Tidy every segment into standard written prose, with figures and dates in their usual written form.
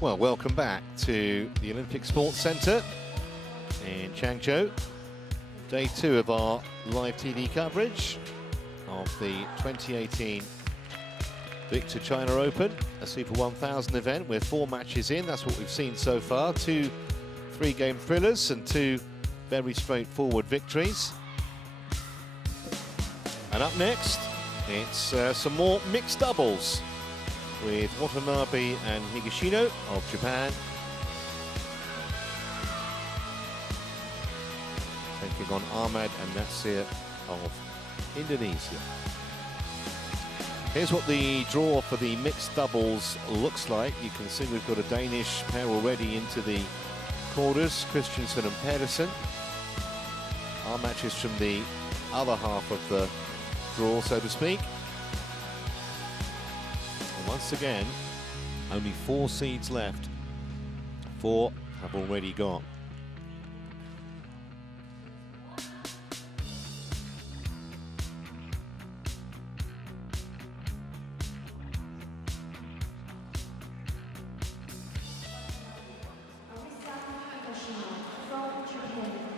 Well, welcome back to the Olympic Sports Centre in Changzhou. Day 2 of our live TV coverage of the 2018 Victor China Open, a Super 1000 event. We're 4 matches in, that's what we've seen so far. 2 3-game thrillers and 2 very straightforward victories. And up next, it's some more mixed doubles with Watanabe and Higashino of Japan taking on AHMAD and NATSIR of Indonesia. Here's what the draw for the mixed doubles looks like. You can see we've got a Danish pair already into the quarters, Christensen and Pedersen. Our matches from the other half of the draw, so to speak. And once again, only 4 seeds left. 4 have already gone.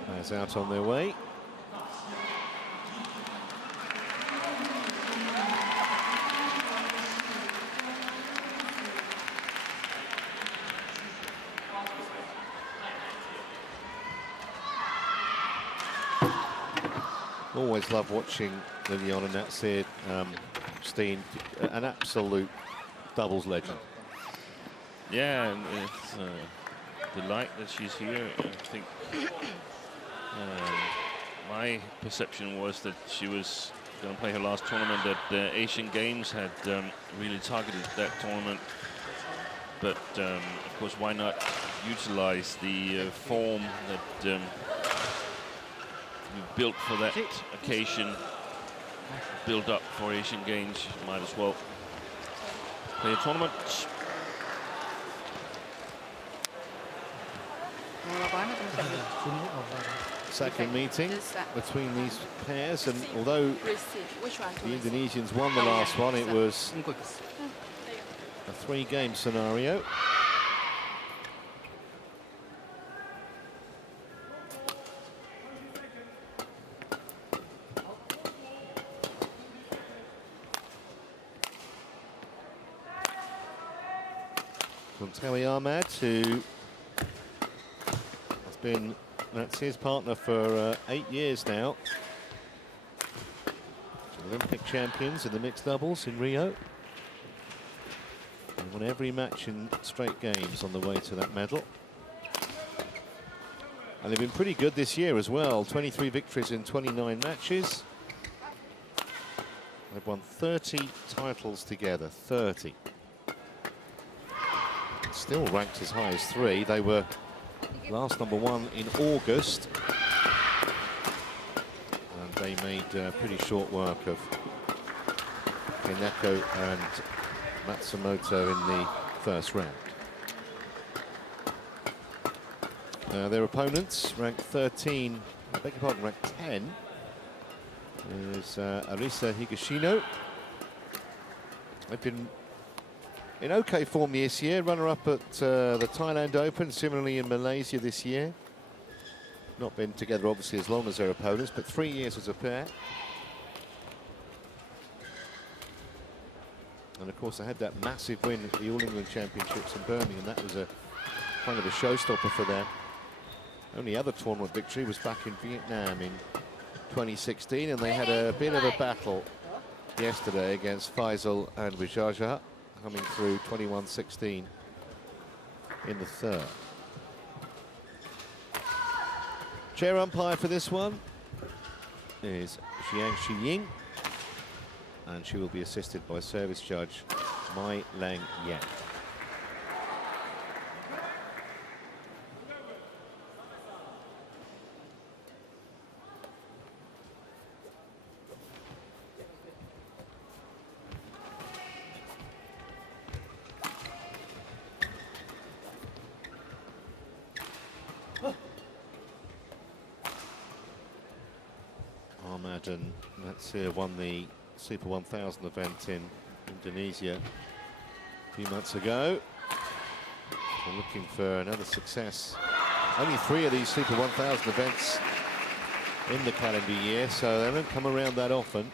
Players out on their way. Always love watching Liliana Natsir, Steen, an absolute doubles legend. Yeah, and it's a delight that she's here. I think my perception was that she was going to play her last tournament at the Asian Games, had really targeted that tournament. But of course, why not utilize the form that we built for that occasion, built up for Asian Games? Might as well play a tournament. Second meeting between these pairs, and although the Indonesians won the last one, it was a 3-game scenario. Kelly Ahmad, who has been Natsir's partner for 8 years now. Olympic champions in the mixed doubles in Rio. And won every match in straight games on the way to that medal. And they've been pretty good this year as well. 23 victories in 29 matches. They've won 30 titles together, 30. Still ranked as high as 3. They were last #1 in August, and they made pretty short work of Kaneko and Matsumoto in the first round. Their opponents, ranked 13, I beg your pardon, ranked 10, is Arisa Higashino. They've been in okay form this year, runner-up at the Thailand Open, similarly in Malaysia this year. Not been together, obviously, as long as their opponents, but 3 years as a pair. And of course, they had that massive win at the All England Championships in Birmingham. That was a kind of a showstopper for them. Only other tournament victory was back in Vietnam in 2016, and they had a bit of a battle yesterday against Faisal and Wijaja, coming through 21-16 in the third. Chair umpire for this one is Jiang Shiying, and she will be assisted by service judge Mai Lang Yan. Ahmad and Natsir won the Super 1000 event in Indonesia a few months ago. So looking for another success. Only 3 of these Super 1000 events in the calendar year, so they don't come around that often.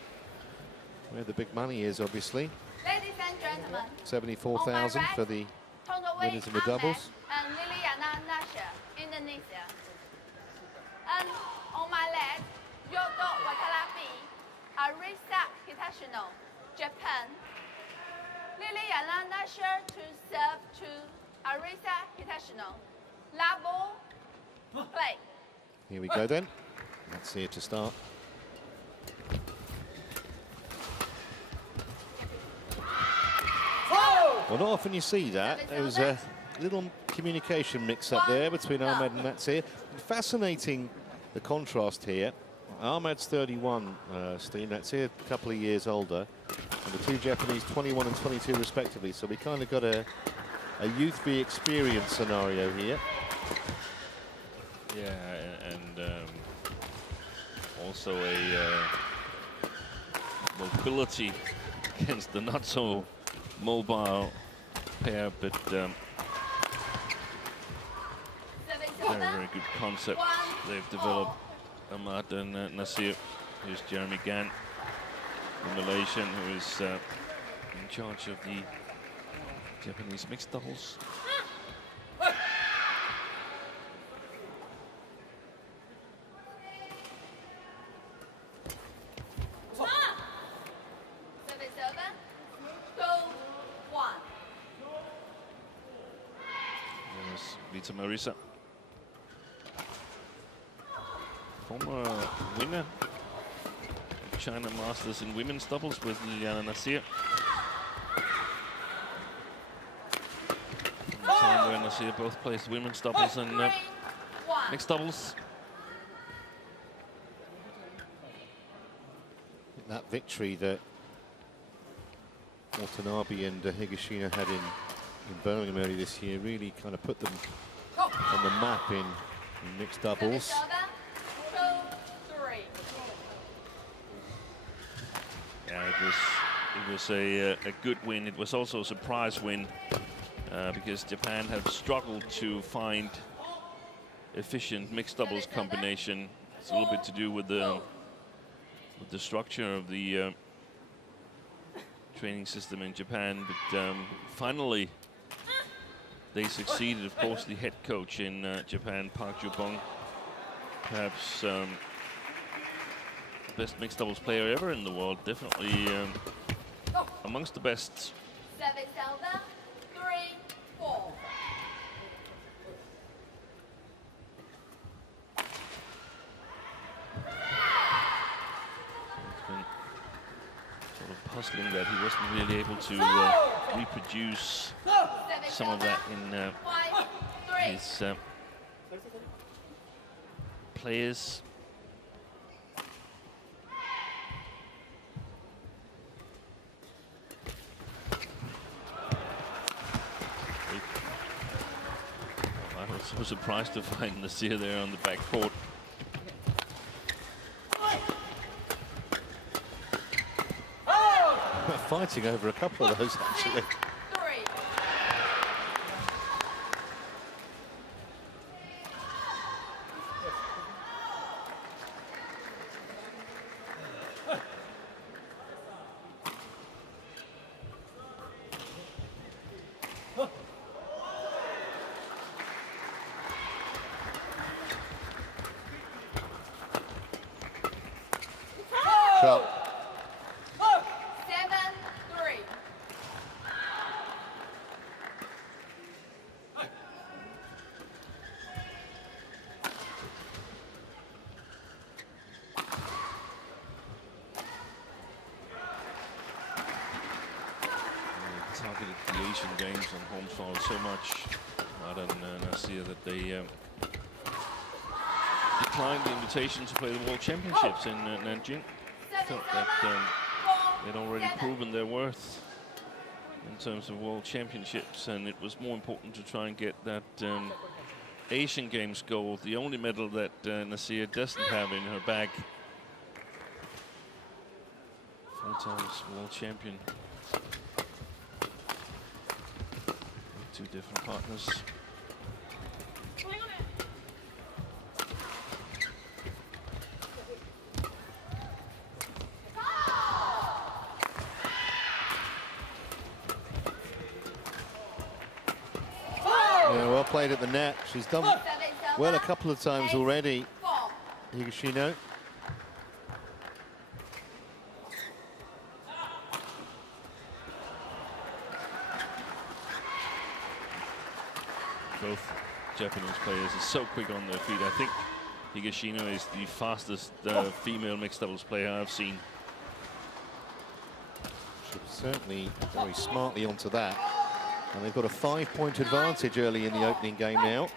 Where the big money is, obviously. Ladies and gentlemen, 74,000 for the winners in the doubles. And NATSIR, Indonesia. And on my left, WATANABE, HIGASHINO, Japan. NATSIR to serve to HIGASHINO. Level, play. Here we go then. That's here to start. Well, not often you see that. There was a little communication mix-up there between Ahmad and NATSIR. Fascinating, the contrast here. Ahmad's 31, Steve. NATSIR a couple of years older. And the 2 Japanese, 21 and 22 respectively. So we kind of got a youth v experience scenario here. Yeah, and also a mobility against the not so mobile pair, but very, very good concept they've developed, Ahmad and NATSIR. Here's Jeremy Gant from Malaysian, who is in charge of the Japanese mixed doubles. Marisa, former winner of China Masters in women's doubles with Liliana NATSIR. Time where NATSIR both plays women's doubles and mixed doubles. That victory that Watanabe and Higashino had in Birmingham early this year really kind of put them on the map in mixed doubles. Yeah, it was a good win. It was also a surprise win because Japan have struggled to find efficient mixed doubles combination. It's a little bit to do with the structure of the training system in Japan, but finally they succeeded. Of course, the head coach in Japan, Park Ju-bong, perhaps best mixed doubles player ever in the world, definitely amongst the best. 7-3-4. It's been sort of puzzling that he wasn't really able to reproduce some of that in his players. I was so surprised to find NATSIR there on the back court. Fighting over a couple of those, actually. Shot. 7-3. Targeted the Asian Games on home soil so much, Ahmad and NATSIR, that they declined the invitation to play the World Championships in Nanjing. Felt that they'd already proven their worth in terms of World Championships, and it was more important to try and get that Asian Games gold, the only medal that NATSIR doesn't have in her bag. 4 times world champion. 2 different partners. Yeah, well played at the net. She's done well a couple of times already, Higashino. Both Japanese players are so quick on their feet. I think Higashino is the fastest female mixed doubles player I've seen. She was certainly very smartly onto that. And they've got a 5-point advantage early in the opening game now,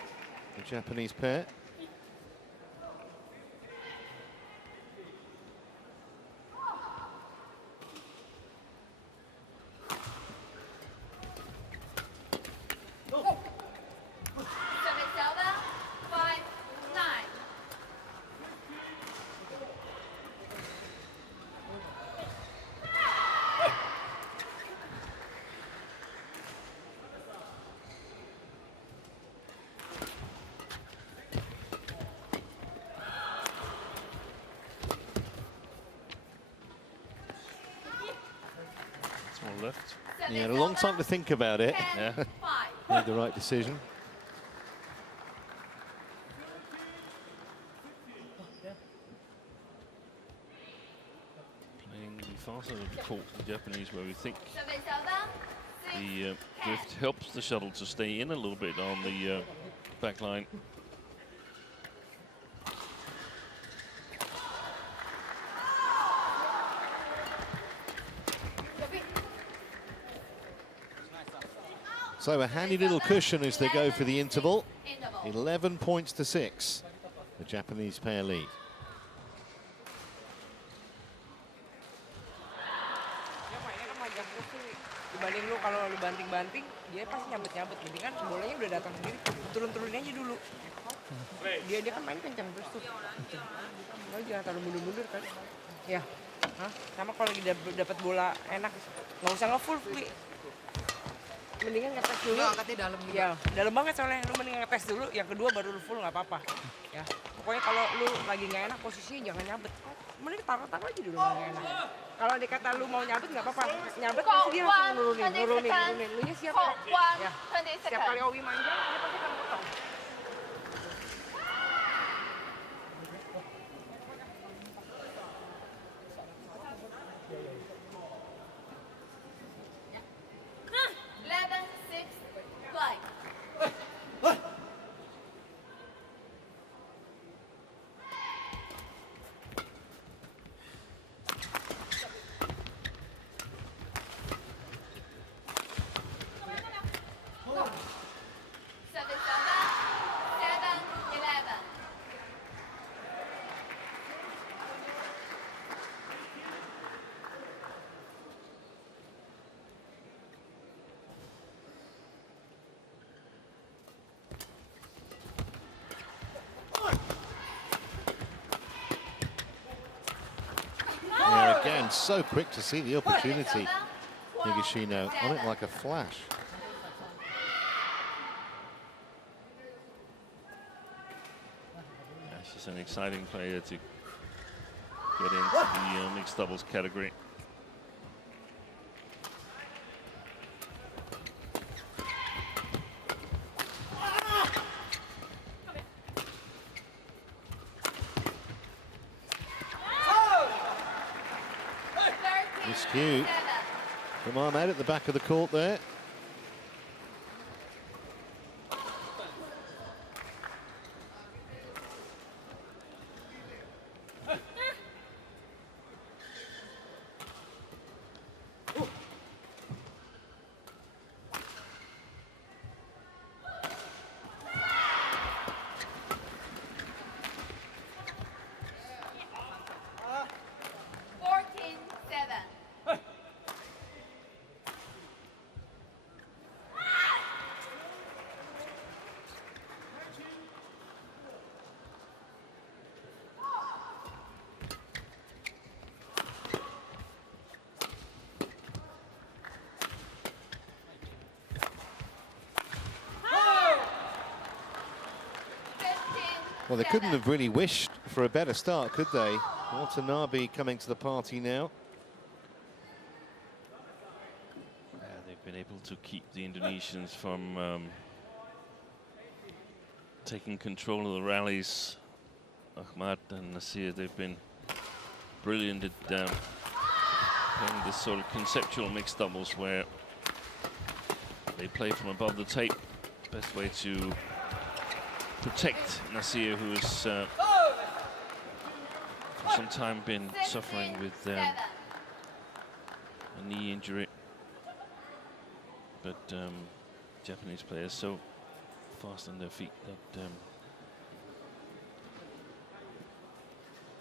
the Japanese pair. Left. He had a long time to think about it. Yeah. Made the right decision. Playing the far side of the court, the Japanese, where we think the drift helps the shuttle to stay in a little bit on the back line. So a handy little cushion as they go for the interval. 11 points to 6. The Japanese pair lead. Dibanding lu kalau lu banting-banting, dia pasti nyabet-nyabet. Mendingan bolanya udah datang sendiri, turun-turunin aja dulu. Dia kan main kencang terus tuh. Lo jangan terlalu mundur-mundur kan. Ya, sama kalau lagi dapat bola enak, nggak usah nge-full play. Mendingan ngetes dulu. Angkatnya dalam gitu. Ya, dalam banget soalnya. Lu mendingan ngetes dulu, yang kedua baru lu full nggak apa-apa. Ya, pokoknya kalau lu lagi nggak enak posisinya jangan nyabet. Mending taruh-taruh aja dulu nggak enak. Kalau dikata lu mau nyabet nggak apa-apa. Nyabet pasti dia langsung nurunin. Lu nya siap ya. Setiap kali Owi manja, dia pasti akan potong. Again, so quick to see the opportunity. Higashino on it like a flash. Yeah, she's an exciting player to get into the mixed doubles category. Miscue from Ahmad at the back of the court there. Well, they couldn't have really wished for a better start, could they? Watanabe coming to the party now. Yeah, they've been able to keep the Indonesians from taking control of the rallies. Ahmad and NATSIR, they've been brilliant at playing this sort of conceptual mixed doubles where they play from above the tape. Best way to protect NATSIR, who has for some time been suffering with a knee injury. But Japanese players so fast on their feet that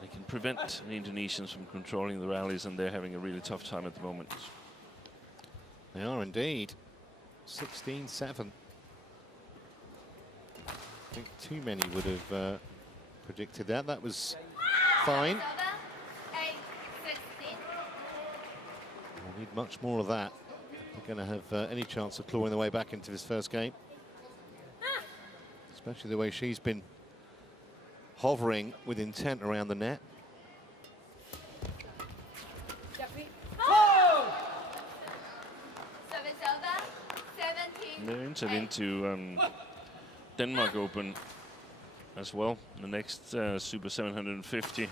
they can prevent the Indonesians from controlling the rallies, and they're having a really tough time at the moment. They are indeed. 16-7. I think too many would have predicted that. That was fine. 8-16. We'll need much more of that. They're going to have any chance of clawing their way back into this first game. Especially the way she's been hovering with intent around the net. Service over. 17. They're entered into Denmark Open as well. The next Super 750.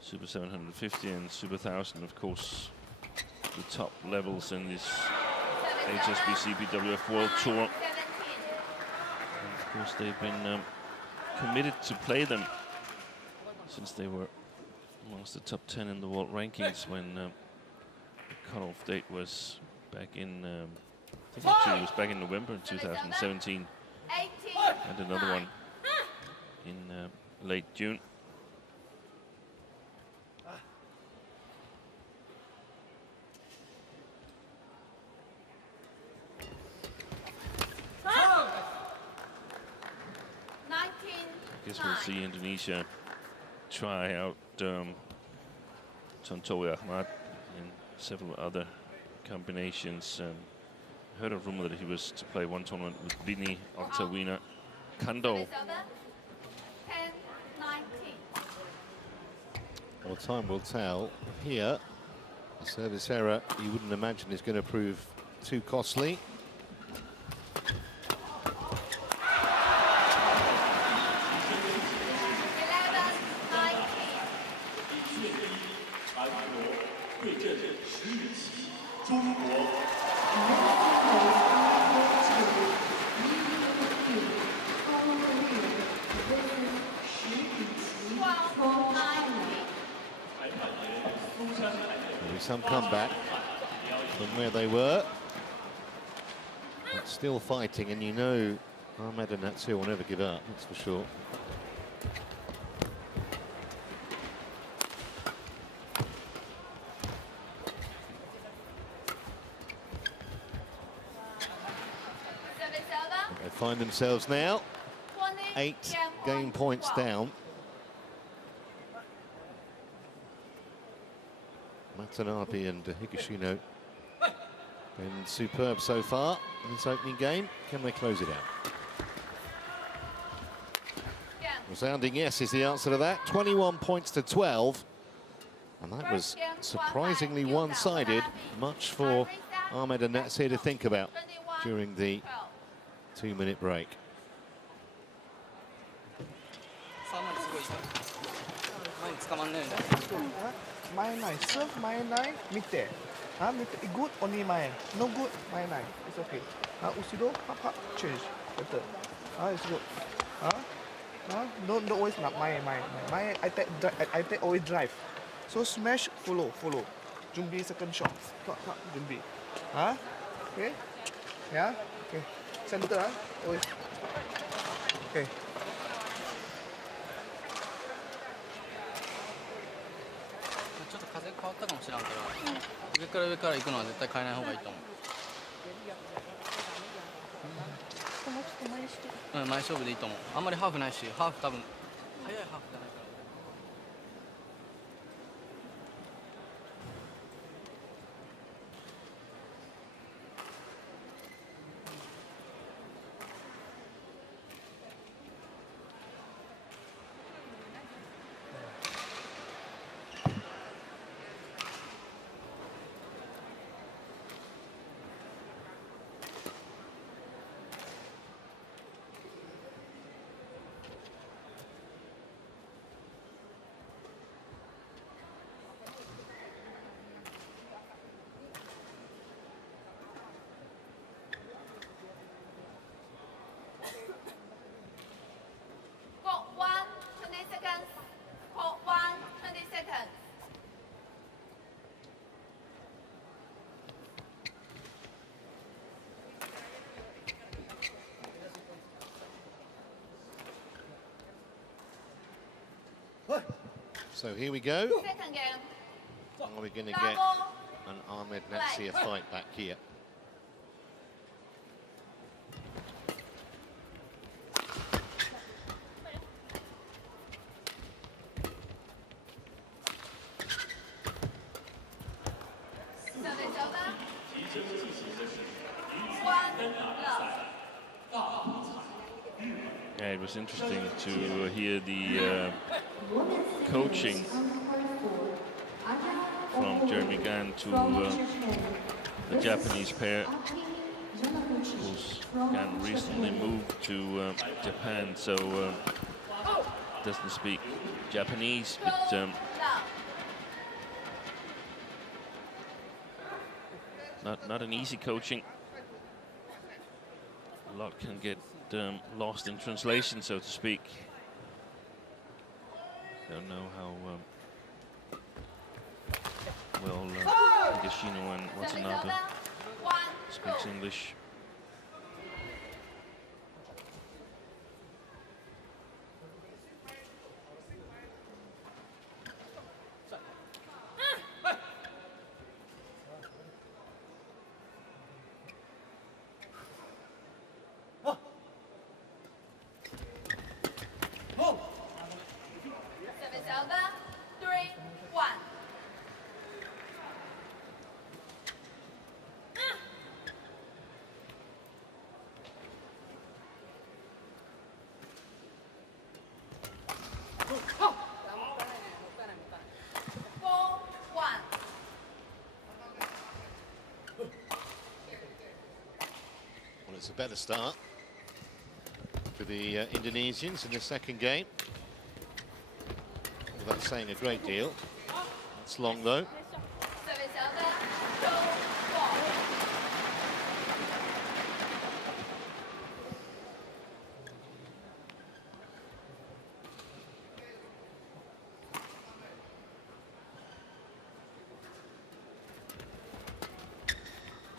Super 750 and Super 1000, of course, the top levels in this HSBC BWF World Tour. And of course, they've been committed to play them since they were amongst the top 10 in the world rankings when the cutoff date was back in, I think actually it was back in November in 2017, 18. and another one in late June. I guess we'll see Indonesia try out Tontowi Ahmad and several other combinations. Heard a rumor that he was to play one tournament with Bini Oktawina Kando. 10-19. Well, time will tell. Here, a service error you wouldn't imagine is going to prove too costly. Maybe some comeback from where they were, but still fighting, and you know Ahmad and NATSIR will never give up, that's for sure. They find themselves now 8 game points down. Watanabe and Higashino been superb so far in this opening game. Can they close it out? Resounding yes is the answer to that. 21 points to 12. And that was surprisingly one-sided. Much for Ahmad and NATSIR to think about during the 2-minute break. 前ない、serve 前ない、見て。見て、good only 前。No good 前ない。It's okay. 後ろ、change. Better. It's good. No always 前。I take always drive. So smash, follow. Jumbi second shot. Jumbi. Okay. Yeah. Okay. Center. Always. Okay. ちょっと風変わったかもしれんから、上から行くのは絶対変えない方がいいと思う。前勝負でいいと思う。あんまりハーフないし、ハーフ多分早いハーフじゃないから。So here we go. Second game. Are we going to get Double. an Ahmed NATSIR fight back here? Service over. 1 love. Yeah, it was interesting to hear the coaching from Jeremy Gan to the Japanese pair, who's Gan recently moved to Japan, so doesn't speak Japanese, but Love. not an easy coaching. A lot can get lost in translation, so to speak. Don't know how well HIGASHINO and Service WATANABE over. 1 speaks goal. English. Service over. 3 1. Four, 1. Well, it's a better start for the Indonesians in the second game. Well, that's saying a great deal. It's long though. Service over.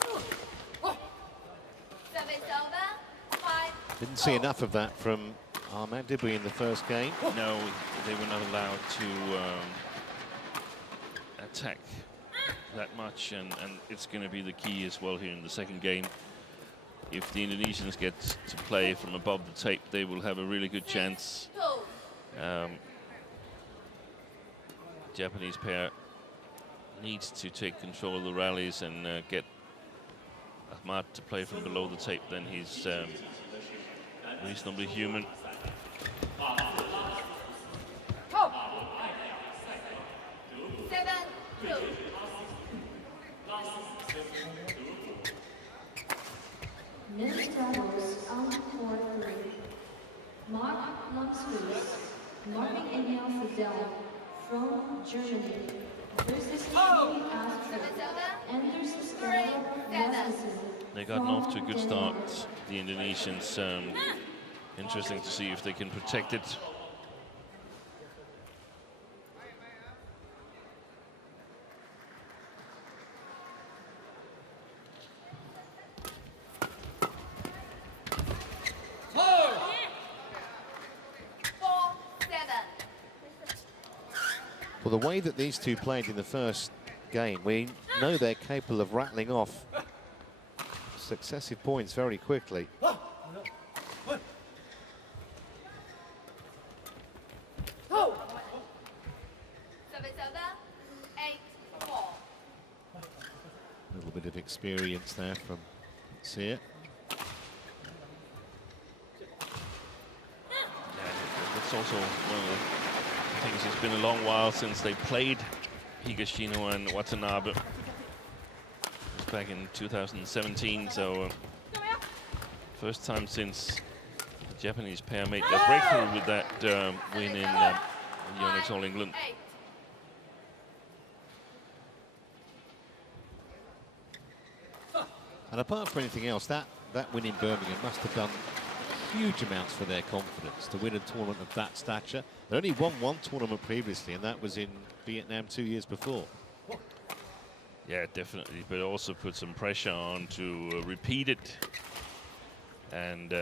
2 4. Service over. 5. Didn't see enough of that from Ahmad, did we, in the first game? No, they were not allowed to attack that much, and it's going to be the key as well here in the second game. If the Indonesians get to play from above the tape, they will have a really good chance. 2. Japanese pair needs to take control of the rallies and get Ahmad to play from below the tape, then he's reasonably human. 7 2. Men's doubles on court 3. Mark Lumsfus, Marvin Emil Fidel from Germany versus Service over. Anders Rasmussen. They gotten off to a good start, the Indonesians. Interesting to see if they can protect it. Well, the way that these two played in the first game, we know they're capable of rattling off successive points very quickly. Service over. 8 4. A little bit of experience there from NATSIR. That's also one of the things. It's been a long while since they played HIGASHINO and WATANABE. It was back in 2017, so first time since the Japanese pair made their breakthrough with that win in Yonex All England. 8. And apart from anything else, that win in Birmingham must have done huge amounts for their confidence to win a tournament of that stature. They only won one tournament previously, and that was in Vietnam 2 years before. Yeah, definitely, but also put some pressure on to repeat it. And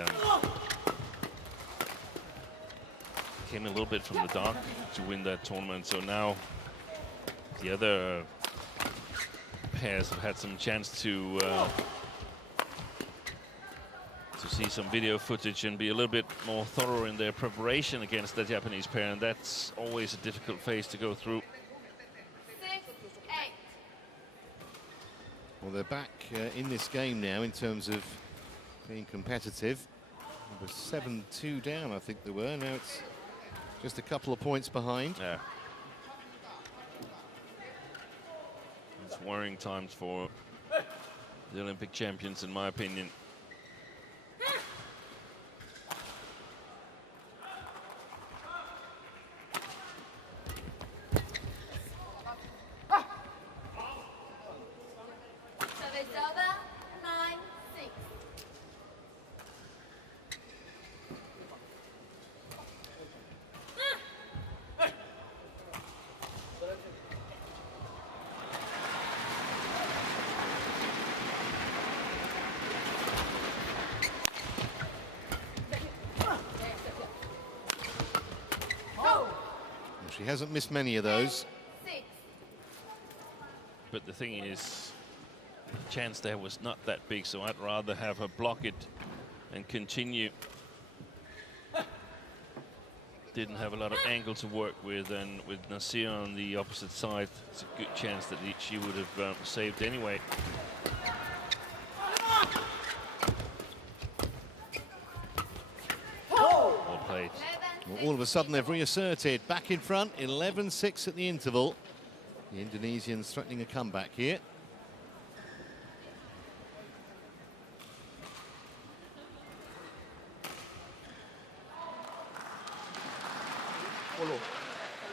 came a little bit from the dark to win that tournament. So now the other pairs have had some chance to see some video footage and be a little bit more thorough in their preparation against the Japanese pair, and that's always a difficult phase to go through. 6-8. Well, they're back in this game now in terms of being competitive. It was 7-2 down, I think they were. Now it's just a couple of points behind. Yeah. It's worrying times for the Olympic champions, in my opinion. Service over, 9-6. Well, she hasn't missed many of those. 6. But the thing is, the chance there was not that big, so I'd rather have her block it and continue. Didn't have a lot of angle to work with, and with NATSIR on the opposite side, it's a good chance that she would have saved anyway. Well played. 11. Well, all of a sudden they've reasserted back in front, 11-6 at the interval. The Indonesians threatening a comeback here.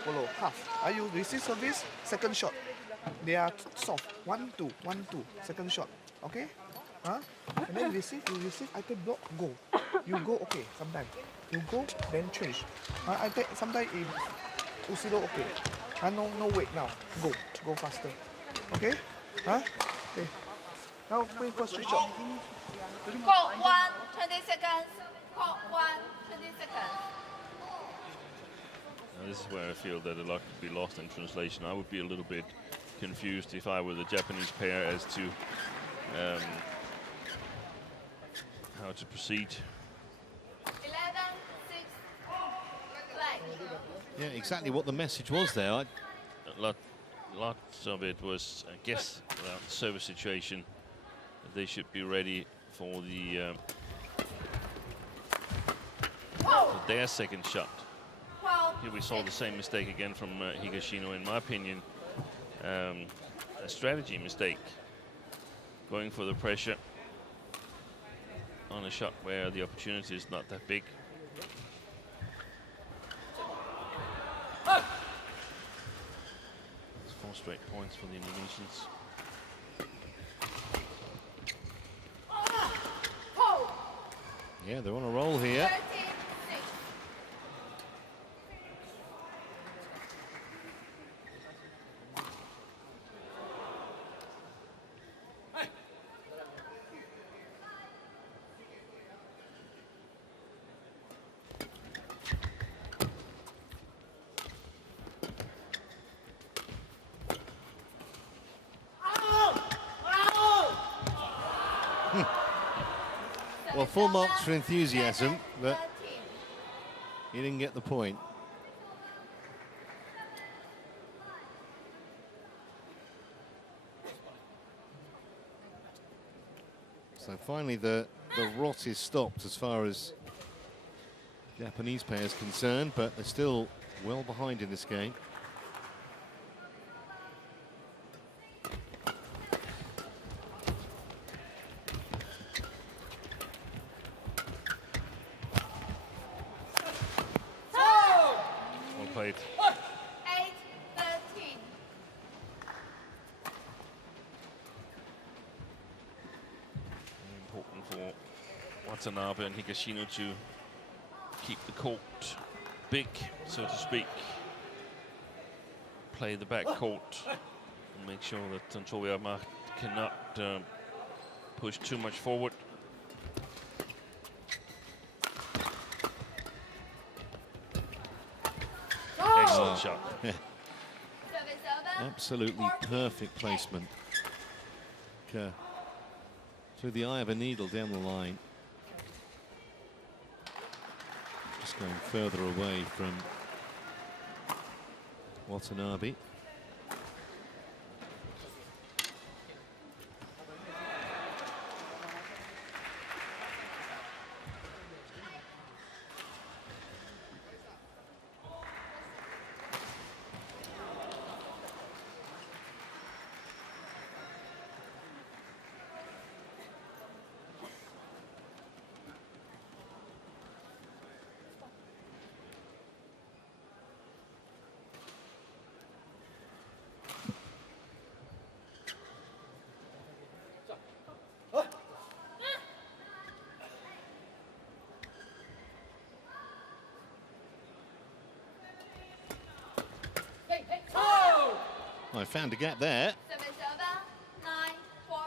Follow, half. Are you receive service? Second shot. They are soft. 1-2, 1-2. Second shot. Okay? Huh? And then you receive, I take block, go. You go, okay, sometimes. You go, then change. I take, sometimes if Usido, okay. No wait now. Go faster. Okay? Huh? Okay. Now, play first three shot. Call 1, 20 seconds. Call 1, 20 seconds. Now, this is where I feel that a lot could be lost in translation. I would be a little bit confused if I were the Japanese pair as to how to proceed. 11, 6, play. Yeah, exactly what the message was there. Lots of it was, I guess, around the service situation. That they should be ready for their second shot. 12. Here we saw the same mistake again from Higashino, in my opinion. A strategy mistake. Going for the pressure on a shot where the opportunity is not that big. It's 4 straight points for the Indonesians. Yeah, they're on a roll here. 13, 6. Well, full marks for enthusiasm, but 13. he didn't get the point. So finally the rot is stopped as far as Japanese players concerned, but they're still well behind in this game. Well played. 8, 13. Very important for Watanabe and Higashino to keep the court big, so to speak. Play the back court and make sure that AHMAD cannot push too much forward. excellent shot. Service over. Absolutely perfect placement. Through the eye of a needle down the line. Just going further away from Watanabe. I found a gap there. Service over. 9-14.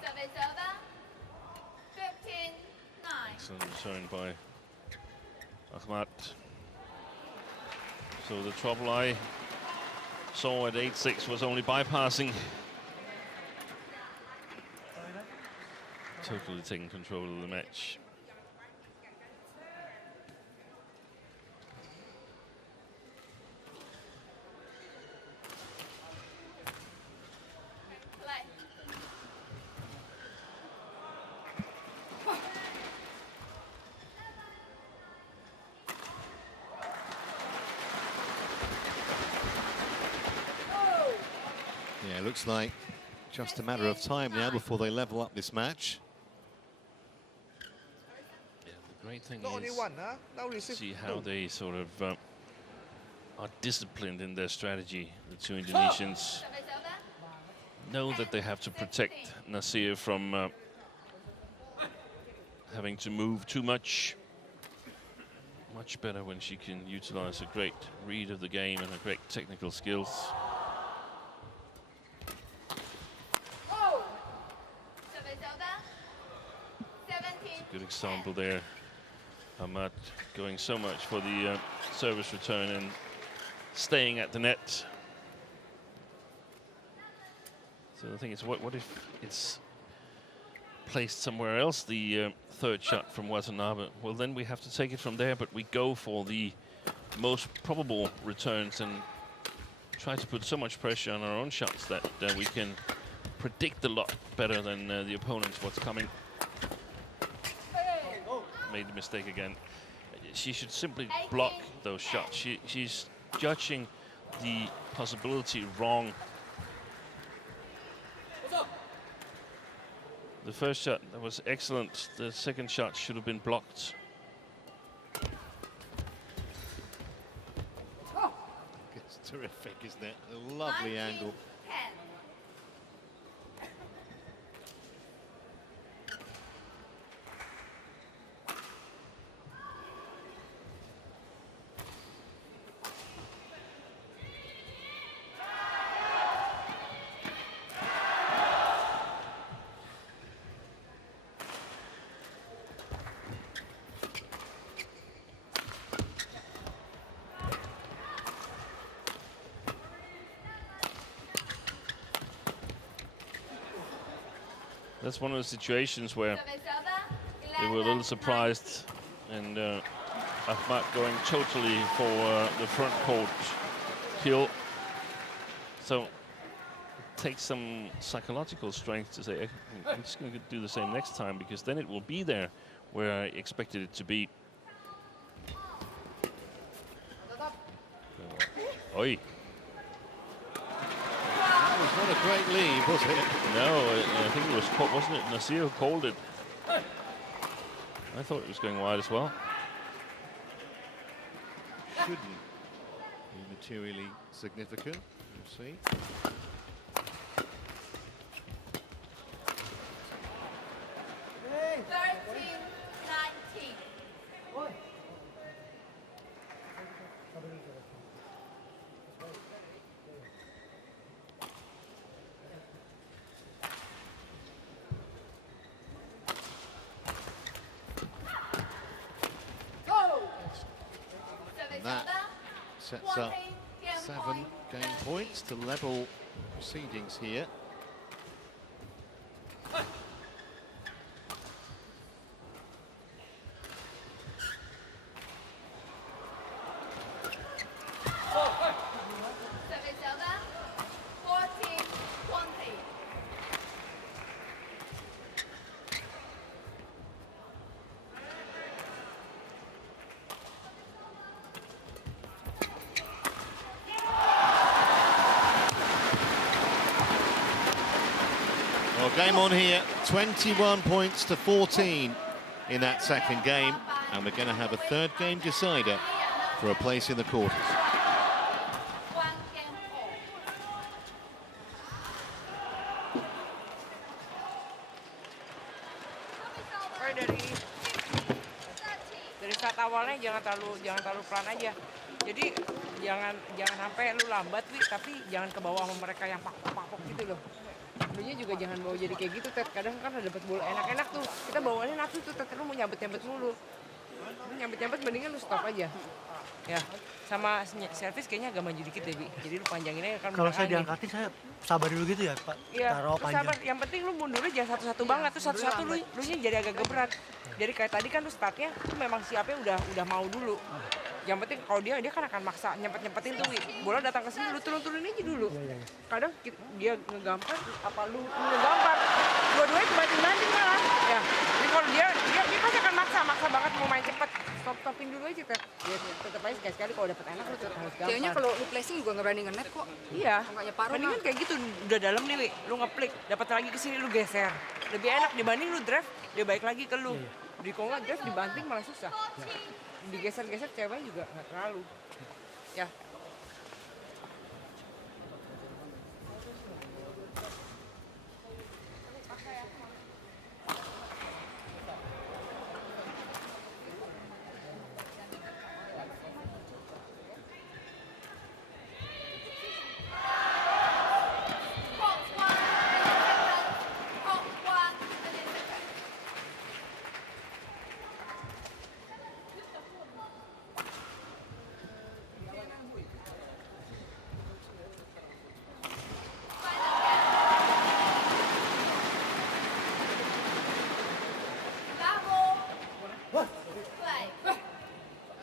Service over. 15-9. Excellent return by Ahmad. So the trouble I saw at 8-6 was only bypassing. Totally taking control of the match. Play. Yeah, it looks like just a matter of time now before they level up this match. Yeah, the great thing Not only is one, huh? Now receive see how two. they sort of are disciplined in their strategy. The two Indonesians Service over. know that they have to protect NATSIR from having to move too much. Much better when she can utilize a great read of the game and her great technical skills. Service over. 17. Good example there. Ahmad going so much for the service return and staying at the net. So the thing is, what if it's placed somewhere else, the third shot from Watanabe? Well, then we have to take it from there, but we go for the most probable returns and try to put so much pressure on our own shots that we can predict a lot better than the opponents what's coming. Made a mistake again. She should simply block those shots. She's judging the possibility wrong. The first shot, that was excellent. The second shot should have been blocked. It's terrific, isn't it? A lovely angle. 10. That's one of the situations where Service over. they were a little surprised, and Ahmad going totally for the front court kill. So it takes some psychological strength to say, I'm just going to do the same next time, because then it will be there where I expected it to be. Oi. That was not a great lead, was it? No, I think it was, wasn't it NATSIR who called it? I thought it was going wide as well. Shouldn't be materially significant. We'll see. Hey. 13-19. And that sets up 7 game points to level proceedings here. Well, game on here, 21 points to 14 in that second game, and we're going to have a third game decider for a place in the quarters. Dari start awalnya jangan terlalu pelan aja. Jadi jangan sampai lu lambat, Wi, tapi jangan ke bawah sama mereka yang pak-pak gitu loh. Lunya juga jangan bawa jadi kayak gitu, Ted. Kadang kan ada dapat bola enak-enak tuh. Kita bawaannya nafsu tuh, Ted. Lu mau nyambet-nyambet mulu. Lu nyambet-nyambet mendingan lu stop aja. Ya, sama servis kayaknya agak maju dikit deh, Bi. Jadi lu panjangin aja kan. Kalau saya diangkatin saya sabar dulu gitu ya, Pak. Iya, Taruh panjang. sabar. Yang penting lu mundurnya jangan satu-satu banget tuh, satu-satu lu nya jadi agak berat. Jadi kayak tadi kan lu startnya lu memang siapnya udah mau dulu. Yang penting kalau dia kan akan maksa nyempet-nyempetin tuh, Wi. Bola datang ke sini lu turun-turunin aja dulu. Kadang dia ngegampar apa lu ngegampar. Dua-duanya kebanting-banting malah. Ya. Jadi kalau dia pasti akan maksa banget mau main cepet. Stopin dulu aja, Ted. Ya, tetap aja sekali-sekali kalau dapet enak lu tetap harus gampar. Kayaknya kalau lu placing juga nggak berani nge-net kok. Iya. Makanya paruh Mendingan kayak gitu udah dalam nih, Wi. Lu ngeplik, dapat lagi ke sini lu geser. Lebih enak dibanding lu drive, dia balik lagi ke lu. Di kalau nggak drive dibanting malah susah. Digeser-geser ceweknya juga nggak terlalu. Ya.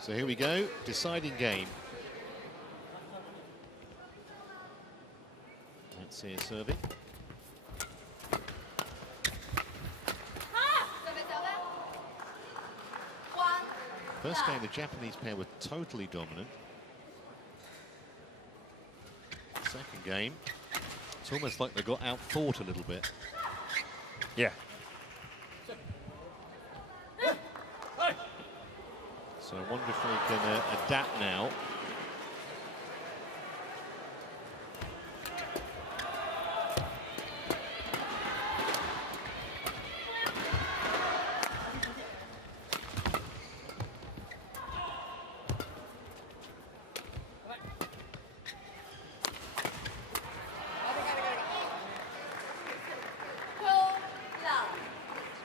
So here we go, deciding game. NATSIR serving. First game, the Japanese pair were totally dominant. Second game, it's almost like they got out-fought a little bit. Yeah. So I wonder if they can adapt now.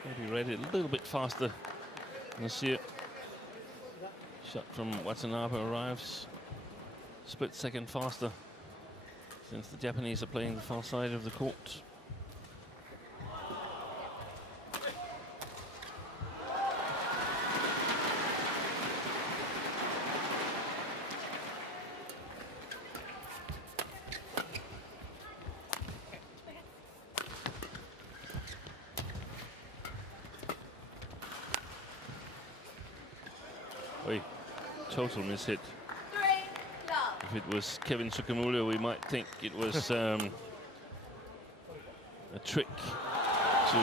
Maybe read it a little bit faster. NATSIR. Shot from Watanabe arrives split second faster since the Japanese are playing the far side of the court. Total miss-hit. If it was Kevin Sukamura, we might think it was a trick to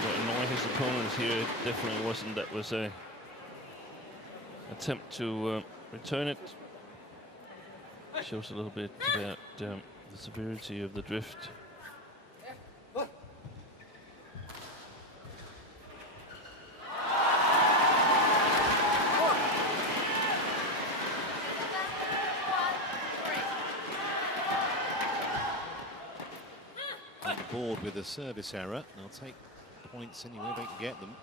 annoy his opponents here. It definitely wasn't. That was a attempt to return it. Shows a little bit about the severity of the drift. Board with a service error. They'll take points anywhere they can get them.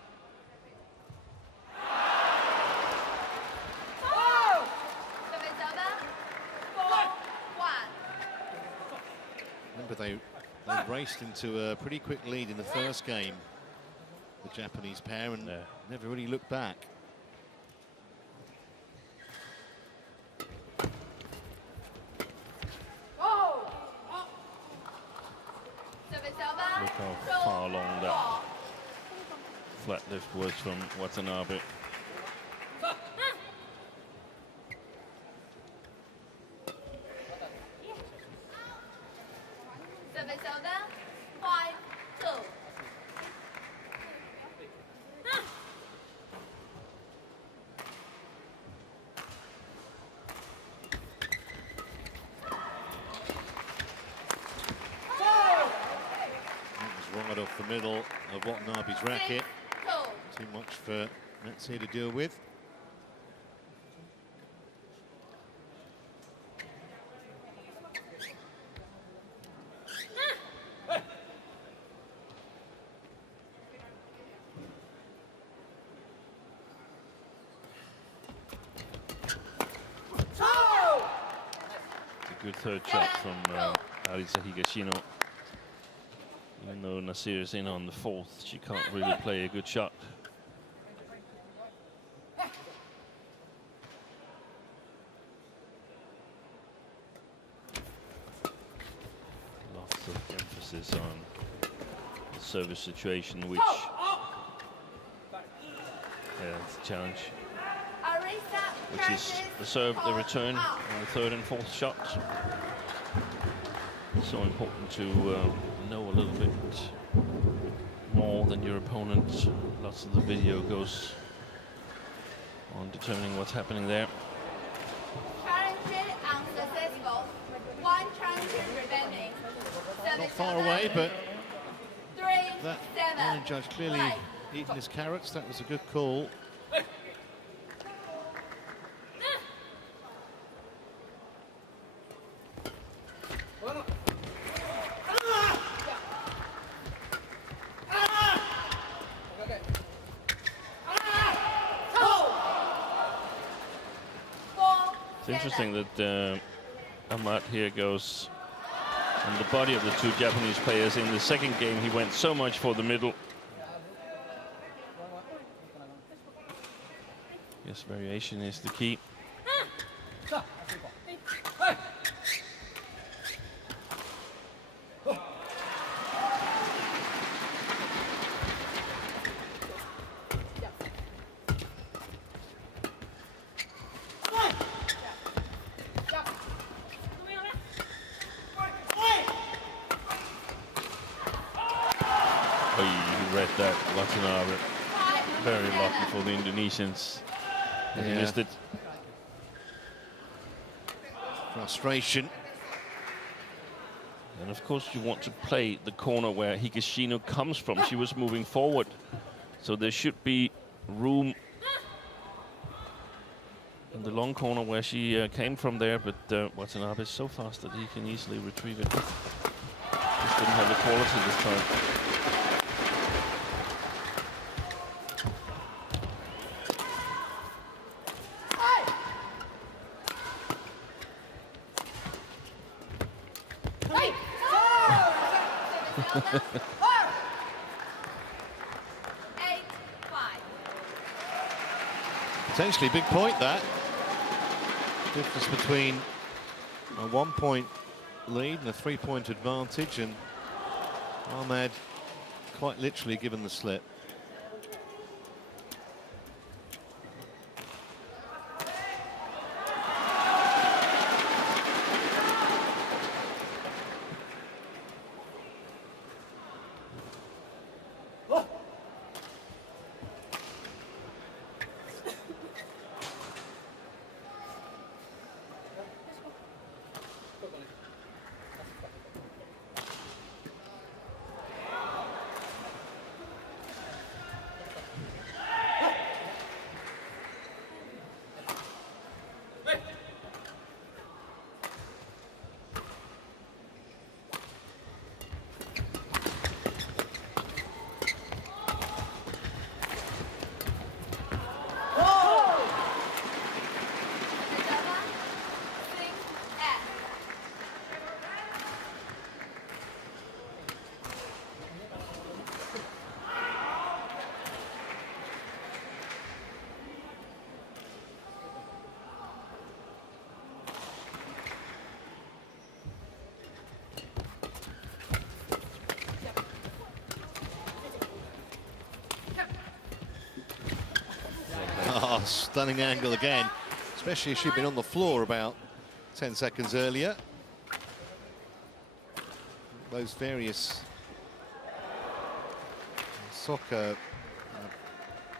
but they raced into a pretty quick lead in the first game, the Japanese pair, and never really looked back. Look how far along that flat lift was from Watanabe. Right off the middle of Watanabe's racket. Too much for NATSIR to deal with. It's a good third shot from Arisa Higashino. Even though NATSIR is in on the fourth, she can't really play a good shot. Lots of emphasis on the service situation, which it's a challenge. Which is the serve, the return on the third and fourth shots. So important to know a little bit more than your opponent. Lots of the video goes on determining what's happening there. Challenge unsuccessful. One challenge remaining. Not far away, but 3-7. that line judge clearly eating his carrots. That was a good call. It's interesting that AHMAD here goes on the body of the two Japanese players. In the second game, he went so much for the middle. Yes, variation is the key. He read that, Watanabe. Very lucky for the Indonesians. He missed it. Frustration. And of course you want to play the corner where Higashino comes from. She was moving forward. So there should be room in the long corner where she came from there, but Watanabe is so fast that he can easily retrieve it. Just didn't have the quality this time. Potentially a big point, that. Difference between a 1-point lead and a 3-point advantage, and AHMAD quite literally given the slip. stunning angle again, especially if she'd been on the floor about 10 seconds earlier. Those various soccer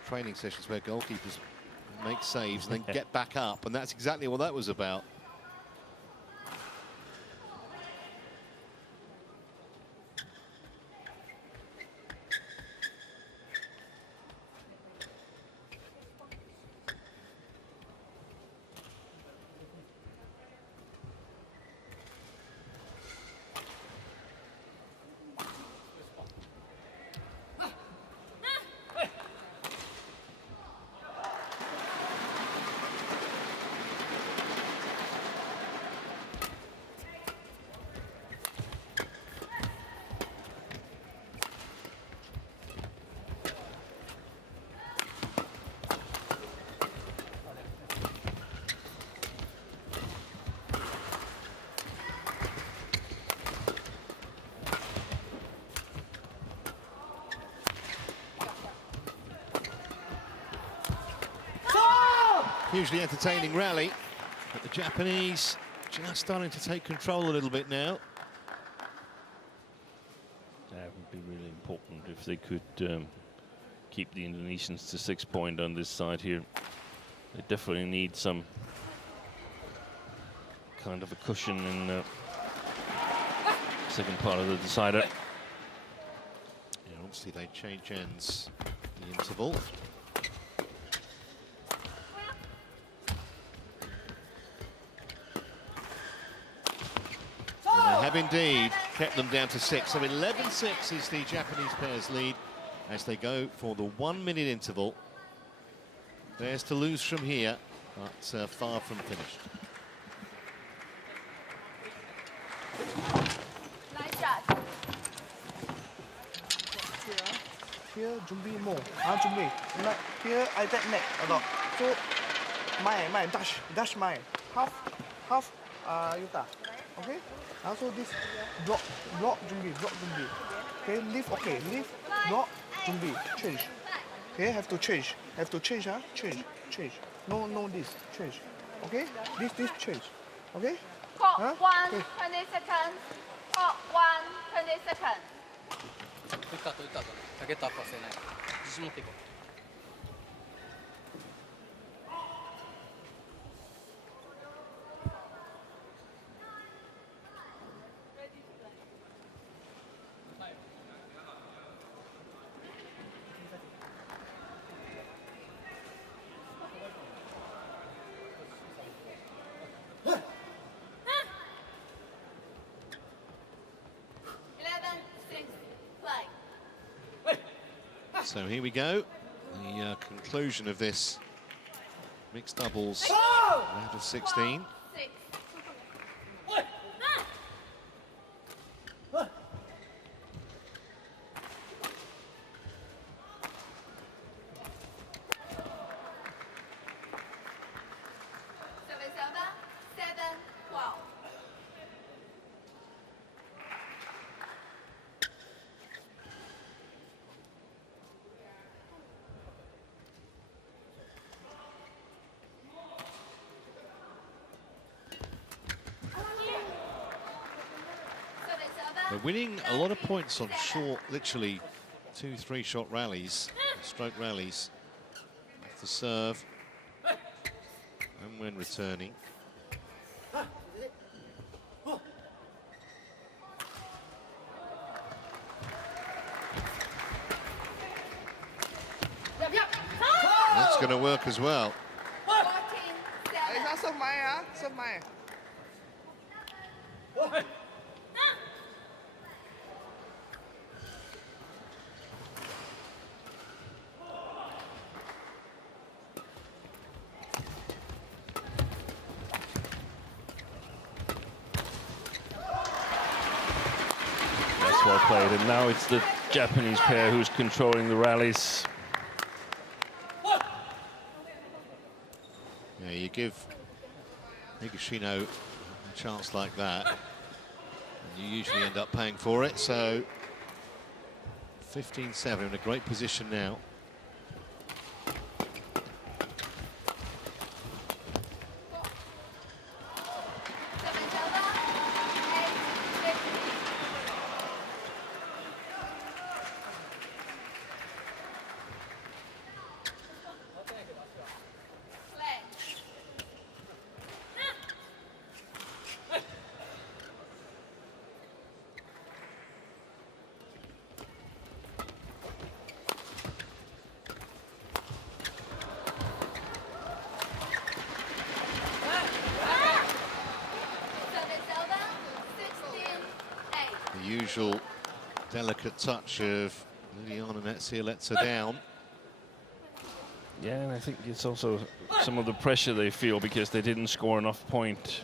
training sessions where goalkeepers make saves and then get back up, and that's exactly what that was about. Hugely entertaining rally, but the Japanese just starting to take control a little bit now. That would be really important if they could keep the Indonesians to 6 point on this side here. They definitely need some kind of a cushion in the second part of the decider. Yeah, obviously they change ends the interval. Have indeed kept them down to 6. So 11-6 is the Japanese pair's lead as they go for the 1 minute interval. There's to lose from here, but far from finished. Nice shot. Here, 준비 more. 준비. Here, I take neck a lot. So, mine, dash mine. Half, Yuta. Okay? Also this block, 준비. Okay, lift, lift, block, 준비, change. Okay, have to change, change. No, this, change. Okay, this, change. Okay? Clock 1, 20 seconds. Clock 1, 20 seconds. 打った後かけたかせない自信持っていこう So here we go, the conclusion of this mixed doubles round of 16. They're winning a lot of points on short, literally 2-3 shot rallies, stroke rallies. Off the serve, and when returning. That's going to work as well. Serve mine, serve mine. That's well played, and now it's the Japanese pair who's controlling the rallies. Yeah, you give Higashino a chance like that, and you usually end up paying for it. So 15-7 in a great position now. usual delicate touch of Liliana NATSIR lets her down. Yeah, and I think it's also some of the pressure they feel because they didn't score enough point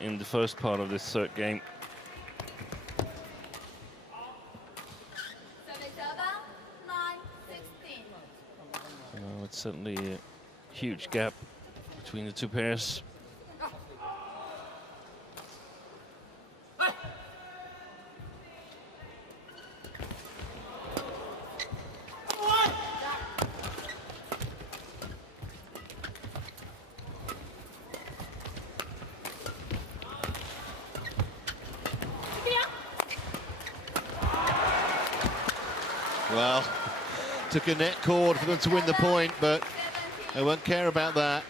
in the first part of this third game. It's certainly a huge gap between the two pairs. Well, took a net cord for them to win the point, but they won't care about that.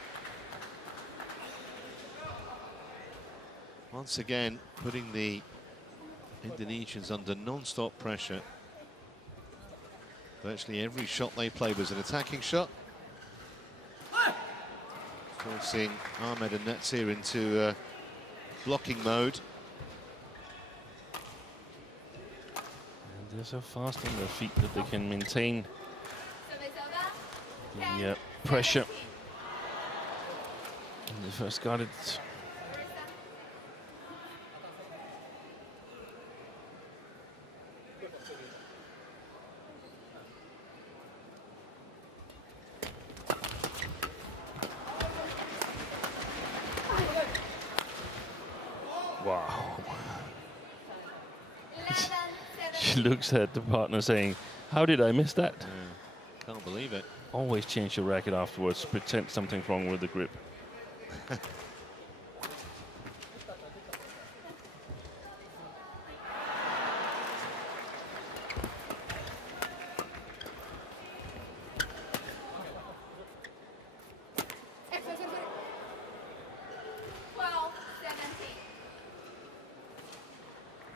Once again, putting the Indonesians under non-stop pressure. Virtually every shot they played was an attacking shot, forcing Ahmed and NATSIR into blocking mode. And they're so fast on their feet that they can maintain the pressure. And they first got it. Wow. She looks at the partner saying, how did I miss that? Can't believe it. Always change your racket afterwards, pretend something's wrong with the grip.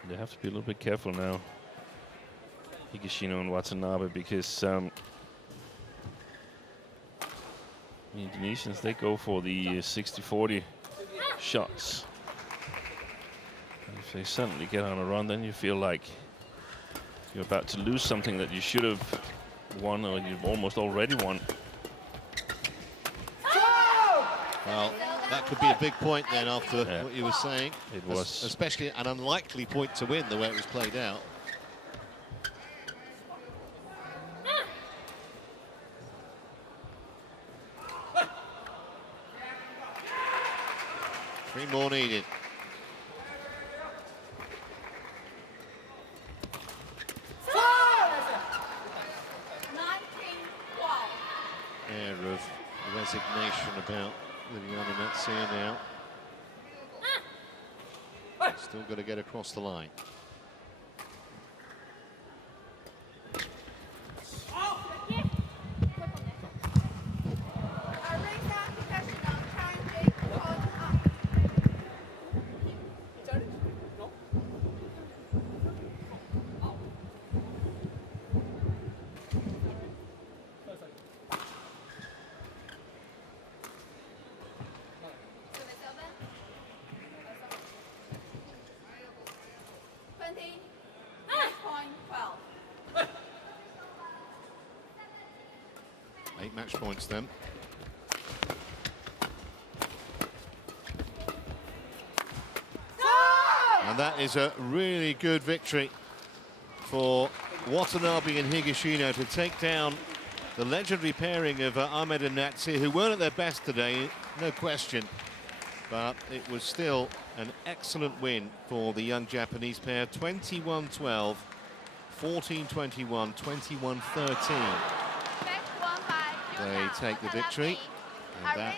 They have to be a little bit careful now, Higashino and Watanabe, because the Indonesians, they go for the 60-40 shots. And if they suddenly get on a run, then you feel like you're about to lose something that you should have won, or you've almost already won. Well, that could be a big point then after what you were saying. It was. Especially an unlikely point to win the way it was played out. Three more needed. Air of resignation about Liliana NATSIR now. Still got to get across the line. Eight match points then. And that is a really good victory for Watanabe and Higashino to take down the legendary pairing of Ahmed and NATSIR, who weren't at their best today, no question. But it was still an excellent win for the young Japanese pair. 21-12, 14-21, 21-13. They take the victory, and that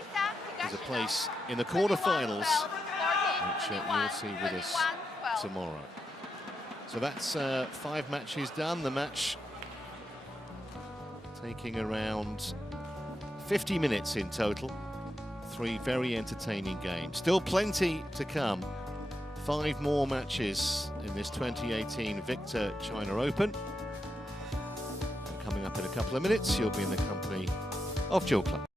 is a place in the quarterfinals, which you'll see with us tomorrow. So that's 5 matches done. The match taking around 50 minutes in total. 3 very entertaining games. Still plenty to come. 5 more matches in this 2018 Victor China Open. And coming up in a couple of minutes, you'll be in the company of Jill Club.